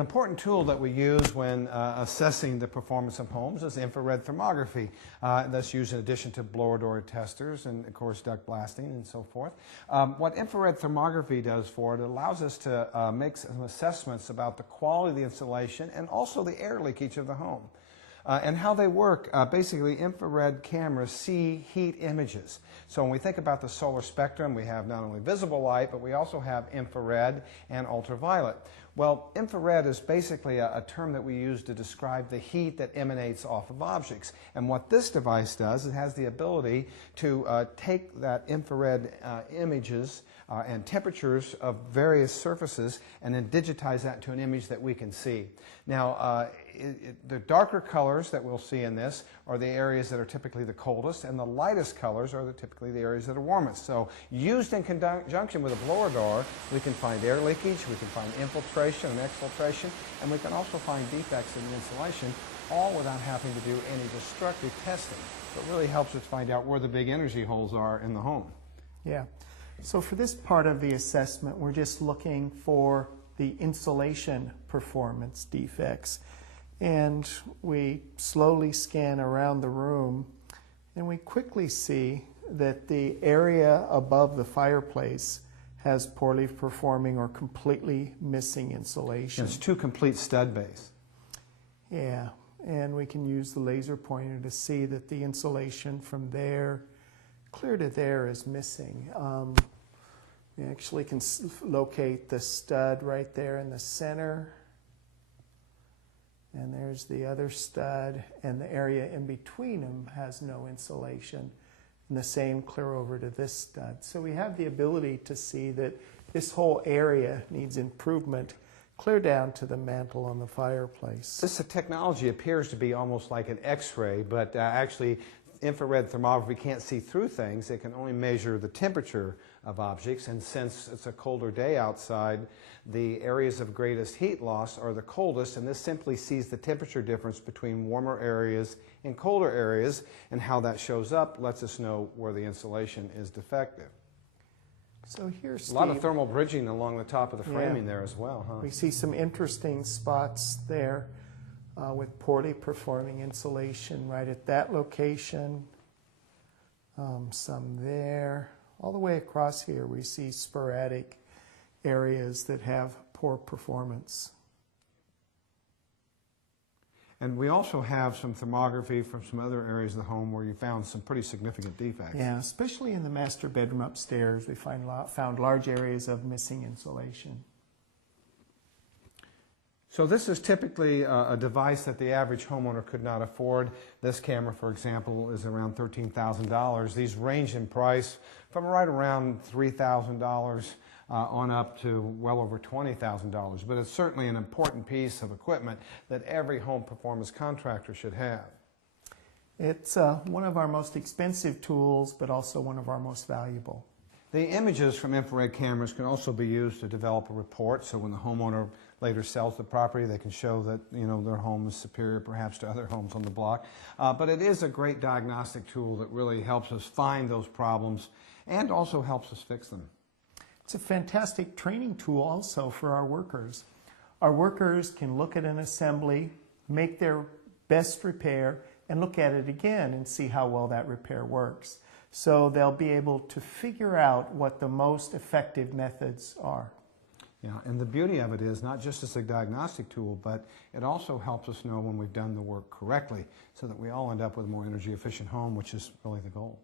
An important tool that we use when assessing the performance of homes is infrared thermography. That's used in addition to blower door testers and, of course, duct blasting and so forth. What infrared thermography does for it allows us to make some assessments about the quality of the insulation and also the air leakage of the home. And how they work, basically infrared cameras see heat images. So when we think about the solar spectrum, we have not only visible light, but we also have infrared and ultraviolet. Well, infrared is basically a term that we use to describe the heat that emanates off of objects. And what this device does, it has the ability to take that infrared images and temperatures of various surfaces and then digitize that into an image that we can see. Now, the darker colors that we'll see in this are the areas that are typically the coldest, and the lightest colors are typically the areas that are warmest. So used in conjunction with a blower door, we can find air leakage, we can find infiltration and exfiltration, and we can also find defects in the insulation, all without having to do any destructive testing. So it really helps us find out where the big energy holes are in the home. Yeah. So for this part of the assessment, we're just looking for the insulation performance defects. And we slowly scan around the room, and we quickly see that the area above the fireplace has poorly performing or completely missing insulation. It's two complete stud bays. Yeah, and we can use the laser pointer to see that the insulation from there clear to there is missing. We actually can locate the stud right there in the center. And there's the other stud, and the area in between them has no insulation. And the same clear over to this stud. So we have the ability to see that this whole area needs improvement, clear down to the mantle on the fireplace. This technology appears to be almost like an X-ray, but actually infrared thermography can't see through things. It can only measure the temperature of objects, and since it's a colder day outside, the areas of greatest heat loss are the coldest, and this simply sees the temperature difference between warmer areas and colder areas, and how that shows up lets us know where the insulation is defective. So here's a lot of thermal bridging along the top of the framing there as well, huh? We see some interesting spots there with poorly performing insulation right at that location, some there. All the way across here we see sporadic areas that have poor performance. And we also have some thermography from some other areas of the home where you found some pretty significant defects. Yeah, especially in the master bedroom upstairs, we found large areas of missing insulation. So this is typically a device that the average homeowner could not afford. This camera, for example, is around $13,000. These range in price from right around $3,000 on up to well over $20,000. But it's certainly an important piece of equipment that every home performance contractor should have. It's one of our most expensive tools, but also one of our most valuable. The images from infrared cameras can also be used to develop a report, so when the homeowner later sells the property, they can show that their home is superior perhaps to other homes on the block. But it is a great diagnostic tool that really helps us find those problems and also helps us fix them. It's a fantastic training tool also for our workers. Our workers can look at an assembly, make their best repair, and look at it again and see how well that repair works. So they'll be able to figure out what the most effective methods are. Yeah, and the beauty of it is not just as a diagnostic tool, but it also helps us know when we've done the work correctly so that we all end up with a more energy efficient home, which is really the goal.